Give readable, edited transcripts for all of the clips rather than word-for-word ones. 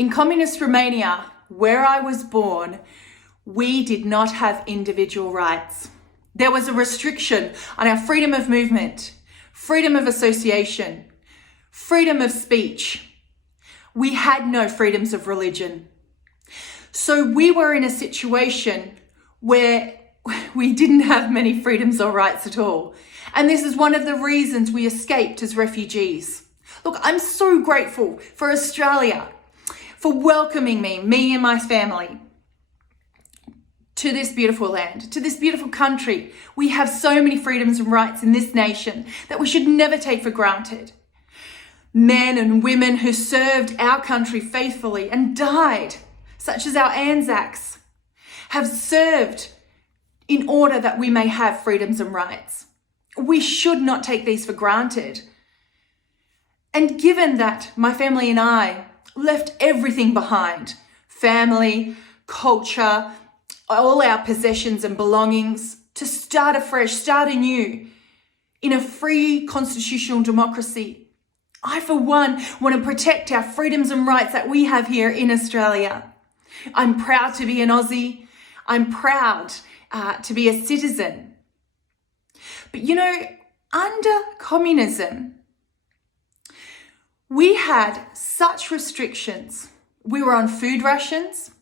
In communist Romania, where I was born, we did not have individual rights. There was a restriction on our freedom of movement, freedom of association, freedom of speech. We had no freedoms of religion. So we were in a situation where we didn't have many freedoms or rights at all. And this is one of the reasons we escaped as refugees. Look, I'm so grateful for Australia, for welcoming me and my family to this beautiful land, to this beautiful country. We have so many freedoms and rights in this nation that we should never take for granted. Men and women who served our country faithfully and died, such as our Anzacs, have served in order that we may have freedoms and rights. We should not take these for granted. And given that my family and I left everything behind, family, culture, all our possessions and belongings, to start afresh, start anew in a free constitutional democracy, I, for one, want to protect our freedoms and rights that we have here in Australia. I'm proud to be an Aussie. I'm proud to be a citizen. But you know, under communism, we had such restrictions. We were on food rations.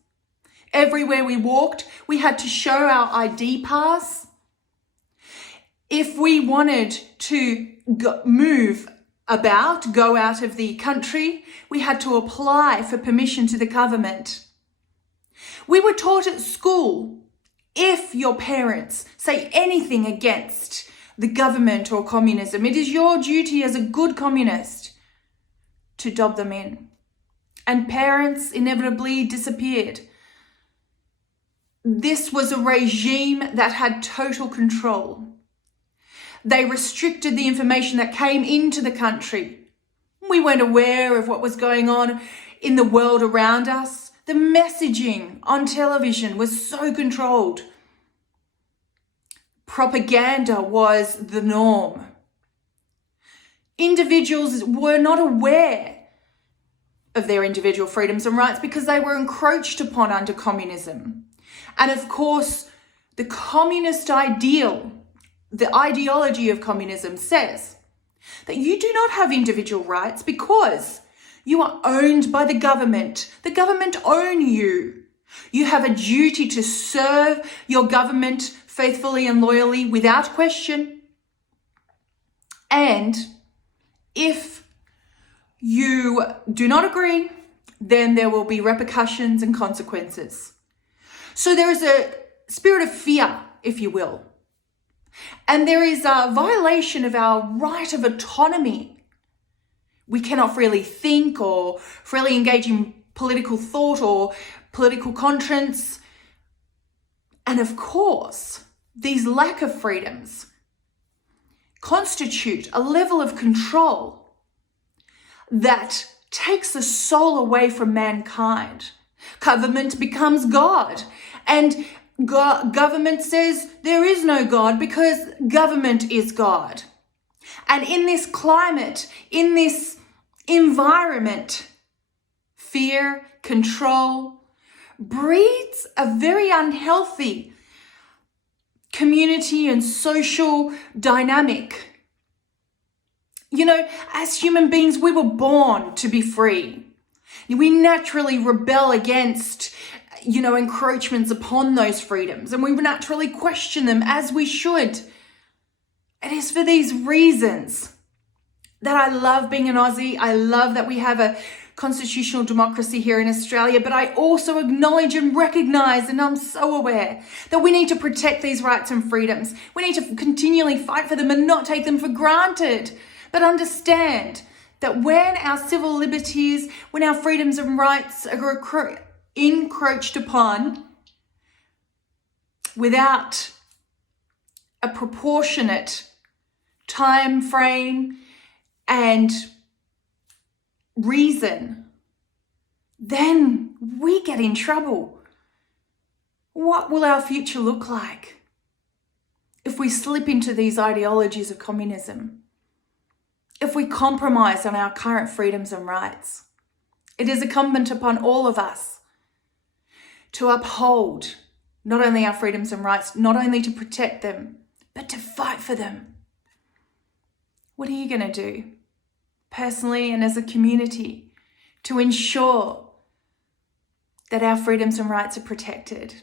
Everywhere we walked, we had to show our ID pass. If we wanted to go out of the country, we had to apply for permission to the government. We were taught at school, if your parents say anything against the government or communism, it is your duty as a good communist to dob them in. And parents inevitably disappeared. This was a regime that had total control. They restricted the information that came into the country. We weren't aware of what was going on in the world around us. The messaging on television was so controlled. Propaganda was the norm. Individuals were not aware of their individual freedoms and rights because they were encroached upon under communism. And of course, the communist ideal, the ideology of communism says that you do not have individual rights because you are owned by the government. The government own you. You have a duty to serve your government faithfully and loyally without question. And if you do not agree, then there will be repercussions and consequences. So there is a spirit of fear, if you will. And there is a violation of our right of autonomy. We cannot freely think or freely engage in political thought or political conscience. And of course, these lack of freedoms constitute a level of control that takes the soul away from mankind. Government becomes God, and government says there is no God because government is God. And in this climate, in this environment, fear, control breeds a very unhealthy community and social dynamic. You know, as human beings, we were born to be free. We naturally rebel against, encroachments upon those freedoms, and we naturally question them as we should. It is for these reasons that I love being an Aussie. I love that we have a constitutional democracy here in Australia, but I also acknowledge and recognize, and I'm so aware that we need to protect these rights and freedoms. We need to continually fight for them and not take them for granted, but understand that when our civil liberties, when our freedoms and rights are encroached upon without a proportionate time frame and reason, then we get in trouble. What will our future look like if we slip into these ideologies of communism? If we compromise on our current freedoms and rights? It is incumbent upon all of us to uphold not only our freedoms and rights, not only to protect them, but to fight for them. What are you going to do, personally and as a community, to ensure that our freedoms and rights are protected?